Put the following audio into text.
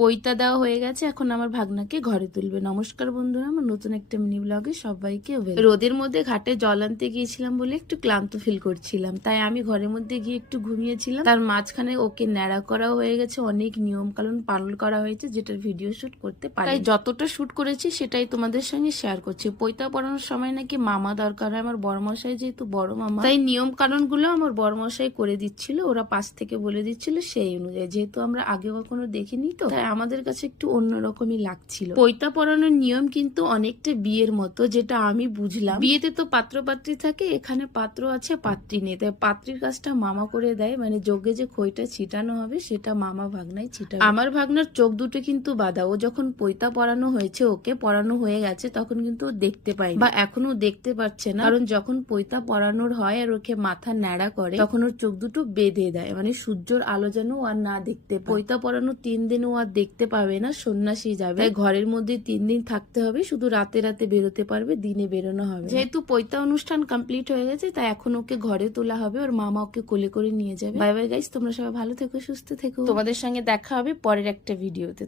পৈতা দেওয়া হয়ে গেছে, এখন আমার ভাগনাকে ঘরে তুলবে। নমস্কার বন্ধুরা, আমার নতুন একটা মিনি ব্লগে সবাইকে রোদের মধ্যে ঘাটে জল আনতে গিয়েছিলাম বলে একটু ক্লান্ত ফিল করছিলাম। তাই আমি ঘরের মধ্যে গিয়ে একটু ঘুমিয়েছিলাম। তার মাঝখানে ওকে ন্যাড়া করা হয়ে গেছে, অনেক নিয়ম কানুন পালন করা হয়েছে, যেটার ভিডিও শুট করতে পারি তাই যতটা শুট করেছি সেটাই তোমাদের সঙ্গে শেয়ার করছি। পৈতা পড়ানোর সময় নাকি মামা দরকার হয়, আমার বড়মশাই যেহেতু বড় মামা। তাই নিয়ম কানুনগুলো আমার বড়মশাই করে দিচ্ছিল, ওরা পাশ থেকে বলে দিচ্ছিল সেই অনুযায়ী। যেহেতু আমরা আগে কখনো দেখিনি তো আমাদের কাছে একটু অন্যরকমই লাগছিল। পৈতা পরানোর নিয়ম কিন্তু অনেকটা বিয়ের মতো যেটা আমি বুঝলাম। বিয়েতে তো পাত্র পাত্রী থাকে এখানে পাত্র আছে পাত্রী নেই। তাই পাত্রীর কাজটা মামা করে দেয় মানে যোগ্যে যে খইটা ছিটানো হবে সেটা মামা ভাগনাই ছিটাবে। আমার ভাগনার চোখ দুটো কিন্তু বাঁধা। ও যখন পৈতা পরানো হয়েছে ওকে পরানো হয়ে গেছে তখন কিন্তু ও দেখতে পায় বা এখনও দেখতে পাচ্ছে না। কারণ যখন পৈতা পরানোর হয় আর ওকে মাথা ন্যাড়া করে তখন ওর চোখ দুটো বেঁধে দেয়। মানে সূর্যর আলো যেন আর না দেখতে পৈতা পড়ানো তিন দিন ও আর দেখতে পাবে না সন্ন্যাসী যাবে। তাই ঘরের মধ্যে তিন দিন থাকতে হবে শুধু রাতে রাতে বেরোতে পারবে দিনে বেরোনো হবে যেহেতু পৈতা অনুষ্ঠান কমপ্লিট হয়ে গেছে তাই এখন ওকে ঘরে তোলা হবে ওর মামা ওকে কোলে করে নিয়ে যাবে। বাই বাই গাইস তোমরা সবাই ভালো থেকো সুস্থ থেকো। তোমাদের সঙ্গে দেখা হবে পরের একটা ভিডিওতে